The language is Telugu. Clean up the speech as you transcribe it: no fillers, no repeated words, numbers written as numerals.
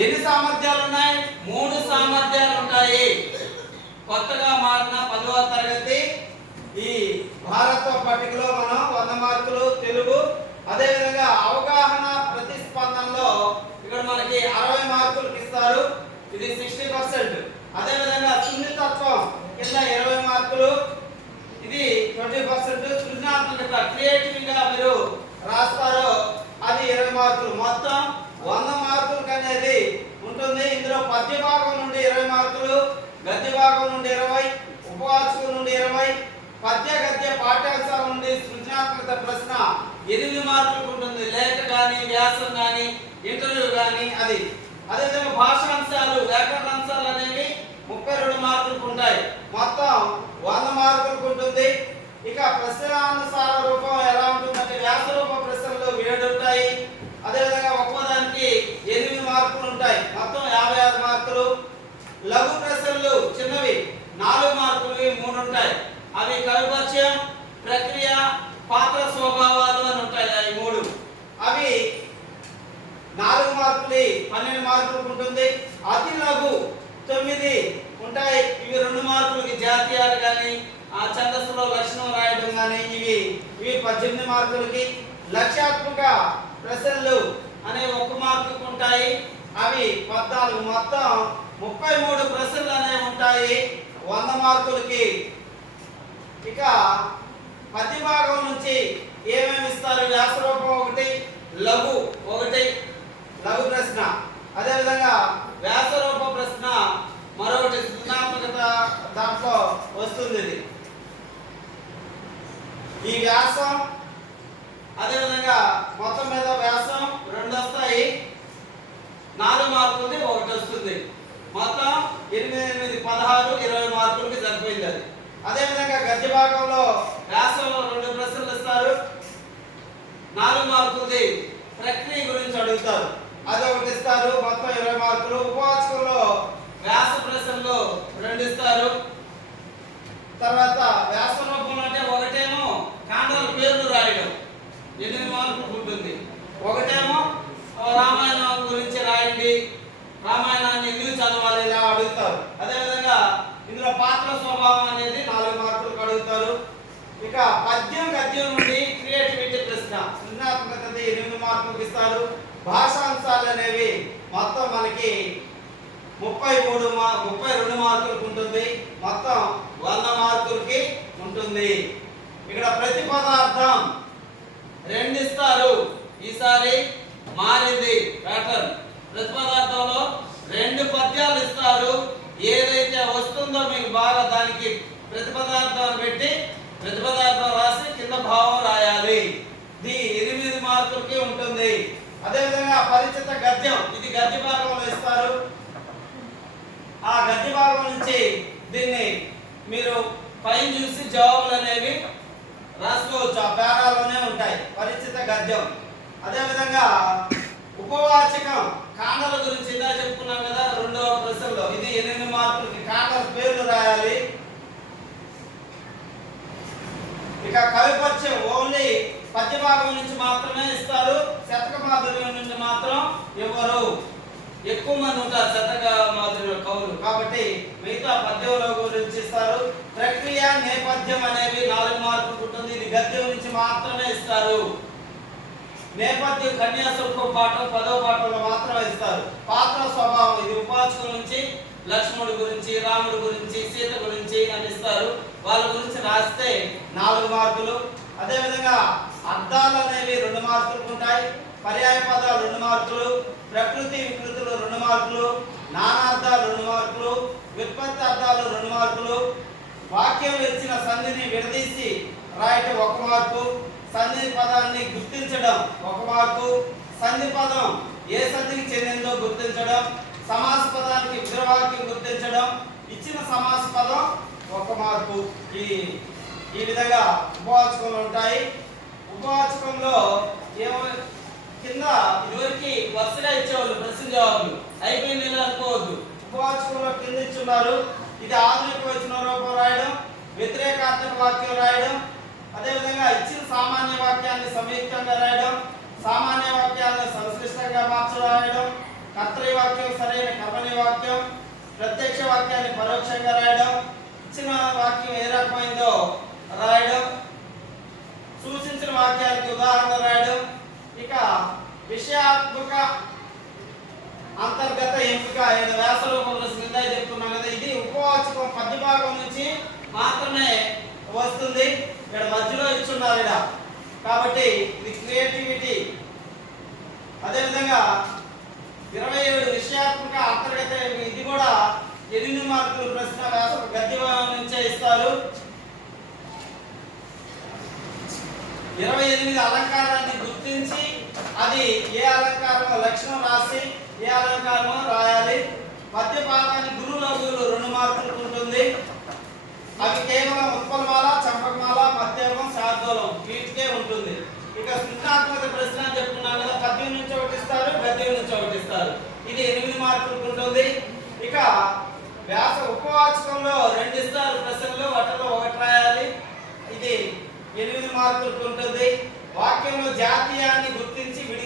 ఎన్ని సామర్థ్యాలు ఉన్నాయి? 3 సామర్థ్యాలు ఉంటాయి. కొత్తగా మారిన 10వ తరగతి ఈ భారత పట్టికలో మనం 100 మార్కులు తెలుగు, అదే విధంగా అవగాహన ప్రతిస్పందనలో ఇక్కడ మనకి 60 మార్కులకు ఇస్తారు, ఇది 60%. అదే విధంగా సున్నితత్వం కింద 20 మార్కులు, ఇది 20%. సృజనాత్మకత క్రియేటివ్ గా మీరు రాస్తారో అది 20 మార్కులు. మొత్తం 100 మార్కులకు అనేది ఉంటుంది. ఇందులో పద్య భాగం నుండి 20 మార్కులు, గద్య భాగం నుండి 20, ఉపవాచకం నుండి 20, పద్య గద్య పాఠ్యాంశాల నుండి సృజనాత్మకత ప్రశ్న 8 మార్కులకు ఉంటుంది. లేఖ కానీ, వ్యాసం కానీ, ఇంటర్వ్యూ కానీ అది. అదేవిధంగా భాషాంశాలు, వ్యాకరణాంశాలు అనేవి 32 మార్కులకు ఉంటాయి. మొత్తం 100 మార్కులకు ఉంటుంది. ఇక ప్రశ్నానుసార రూపం ఎలా ఉంటుందంటే వ్యాస రూప ప్రశ్నలు 7 ఉంటాయి. అదేవిధంగా ఒక్కోదానికి 8 మార్కులు ఉంటాయి. మొత్తం 56 మార్కులు. లఘు ప్రశ్నలు చిన్నవి 4 మార్కులు 3 ఉంటాయి. అవి కవిపరిచయం, ప్రక్రియ, పాత్ర స్వభావాలు అని ఉంటాయి. అవి 3. అవి 4 మార్కులు 12 మార్కులకు ఉంటుంది. అతి లఘు 9 ఉంటాయి. ఇవి 2 మార్కులకి జాతీయాలు కానీ, ఆ ఛందస్సులో లక్షణం రాయడం కానీ ఇవి 18 మార్కులకి. లక్ష్యాత్మక ప్రశ్నలు అనే 1 మార్కుకు ఉంటాయి. అవి 14. మొత్తం 33 ప్రశ్నలు అనేవి ఉంటాయి 100 మార్కులకి. ఇక పద్య భాగం నుంచి ఏమేమి ఇస్తారు? వ్యాసరూపం 1, లఘు 1, లఘు ప్రశ్న. అదేవిధంగా వ్యాసరూప ప్రశ్న మరొకటి, సృజనాత్మకత దాంట్లో వస్తుంది. ఇది ఈ వ్యాసం, అదేవిధంగా మొత్తం మీద వ్యాసం 2 వస్తాయి, 4 మార్కులది 1 వస్తుంది. మొత్తం 8, 16, 20 మార్కులకి సరిపోయింది అది. అదేవిధంగా గద్య భాగంలో వ్యాసంలో 2 ప్రశ్నలు ఇస్తారు, 4 మార్కులది ప్రక్రియ గురించి అడుగుతారు, అది 1 ఇస్తారు, మొత్తం 20 మార్కులు. ఉపవాచకంలో వ్యాస ప్రశ్నలు 2 ఇస్తారు. తర్వాత వ్యాస రూపంలో అంటే ఒకటేమో కాండాల పేర్లు రాయడం 8 మార్కులు ఉంటుంది, ఒకటేమో రామాయణం గురించి రాయండి, రామాయణాన్ని ఎందుకు చదవాలి ఇలా అడుగుతారు. అదేవిధంగా ఇందులో పాత్ర స్వభావం అనేది 4 మార్కులకు అడుగుతారు. ఇక పద్యం గద్యం నుండి క్రియేటివిటీ ప్రశ్న, సృజనాత్మకత 8 మార్కులకు ఇస్తారు. భాషాంశాలు అనేవి మొత్తం మనకి 32 మార్కులకు ఉంటుంది. మొత్తం 100 మార్కులకి ఉంటుంది. ఇక్కడ ప్రతిపదార్థం 2 ఇస్తారు. ఈసారి మారింది ప్యాటర్న్. ప్రతిపదార్థంలో 2 పద్యాలు ఇస్తారు. ఏదైతే వస్తుందో మీకు బాగా దానికి ప్రతిపదార్థం పెట్టి ప్రతిపదార్థం రాసి కింద భావం రాయాలి. ఇది 8 మార్కులకి ఉంటుంది. అదేవిధంగా పరిచిత గద్యం, ఇది గద్య భాగంలో ఇస్తారు. ఆ గద్య భాగం నుంచి దీన్ని మీరు పైన చూసి జవాబులు అనేవి రాసుకోవచ్చు, ఆ పేరాలోనే ఉంటాయి. పరిచిత గద్యం. అదేవిధంగా ఉపవాచకం, కాండల గురించి ఇందా చెప్పుకున్నాం కదా 2వ ప్రశ్నలో, ఇది 8 మార్కులకి. కాండల పేర్లు రాయాలి. ఇక కవిపరిచయం ఓన్లీ పద్య భాగం నుంచి మాత్రమే ఇస్తారు, శతక మాధుర్యం నుంచి మాత్రం ఇవ్వరు. ఎక్కువ మంది ఉంటారు శతక మాధుర్య కవులు, కాబట్టి మిగతా పద్యంలో గురించి ఇస్తారు. ప్రక్రియ, నేపథ్యం అనేవి 4 మార్కులు ఉంటుంది, ఇది గద్యం నుంచి మాత్రమే ఇస్తారు. నేపథ్యం కన్యాశుల్కం పాఠం 10వ పాఠంలో మాత్రమే ఇస్తారు. పాత్ర స్వభావం, ఇది ఉపవాచకం నుంచి లక్ష్మణుడి గురించి, రాముడి గురించి, సీత గురించి అని ఇస్తారు. వాళ్ళ గురించి రాస్తే 4 మార్కులు. అదేవిధంగా అర్థాలు అనేవి 2 మార్కులు ఉంటాయి. పర్యాయ పదాలు 2 మార్కులు, ప్రకృతి వికృతులు 2 మార్కులు, నానార్థాలు 2 మార్కులు, వ్యుత్పత్తి అర్థాలు 2 మార్కులు, వాక్యం ఇచ్చిన సంధిని విడదీసి రాయటం 1 మార్కు, సంధి పదాన్ని గుర్తించడం 1 మార్కు, సంధి పదం ఏ సంధికి చెందిందో గుర్తించడం, సమాస పదానికి విగ్రహవాక్యం గుర్తించడం, ఇచ్చిన సమాస పదం 1 మార్కు. ఈ విధంగా ఉపవాచకంలో ఉంటాయి. ఉపవాచకంలో కింద ఇదివరకు వరుసగా ఇచ్చేవాళ్ళు ప్రశ్న జవాబులు, అయిపోయింది అనుకోవద్దు. ఉపవాచకంలో కింద ఇచ్చున్నారు. ఇది ఆధునిక వచన రూపం రాయడం, వ్యతిరేకాత్మక వాక్యం రాయడం, అదేవిధంగా ఇచ్చిన సామాన్య వాక్యాన్ని సంయుక్తంగా రాయడం, సామాన్య వాక్యాలను సంశ్లిష్టంగా మార్చి రాయడం, కర్తరి వాక్యం సరైన కర్మని వాక్యం, ప్రత్యక్ష వాక్యాన్ని పరోక్షంగా రాయడం, ఇచ్చిన వాక్యం ఏ రకమైందో రాయడం, సూచించిన వాక్యానికి ఉదాహరణ రాయడం, ఇక విషయాత్మక అంతర్గత ఎంపిక అయిన వ్యాస రూపంలో కింద చెప్తున్నాం కదా, ఇది ఉపవాచకం పద్య భాగం నుంచి మాత్రమే వస్తుంది. ఇక్కడ మధ్యలో ఇచ్చున్నారు ఇక్కడ, కాబట్టి ఇది క్రియేటివిటీ. అదేవిధంగా 27 విషయాత్మక అంతర్గత, ఇది కూడా 8 మార్కులు ప్రశ్న వ్యాస గద్య భాగం నుంచే ఇస్తారు. 28 అలంకారాన్ని గుర్తించి అది ఏ అలంకారమో లక్షణం రాసి ఏ అలంకారమో రాయాలి. మధ్య భాగాన్ని గురు లఘువులు 2 మార్కులు ఉంటుంది. అవి కేవలం ఉత్పలమాల, చంపకమాల, మధ్యమం, శార్దూలం వీటికే ఉంటుంది. ఇక సృజనాత్మక ప్రశ్న అని చెప్పుకున్నాం కదా, పద్యం నుంచి ఒకటి ఇస్తారు, గద్యం నుంచి ఒకటి ఇస్తారు. ఇది 8 మార్కులకు ఉంటుంది. ఇక వ్యాస ఉపవాచకంలో 2 ఇస్తారు ప్రశ్నలు, వాటిలో ఒకటి రాయాలి. ఇది 8 మార్కులకు ఉంటుంది. వాక్యంలో జాతీయాన్ని గుర్తించి విడిగా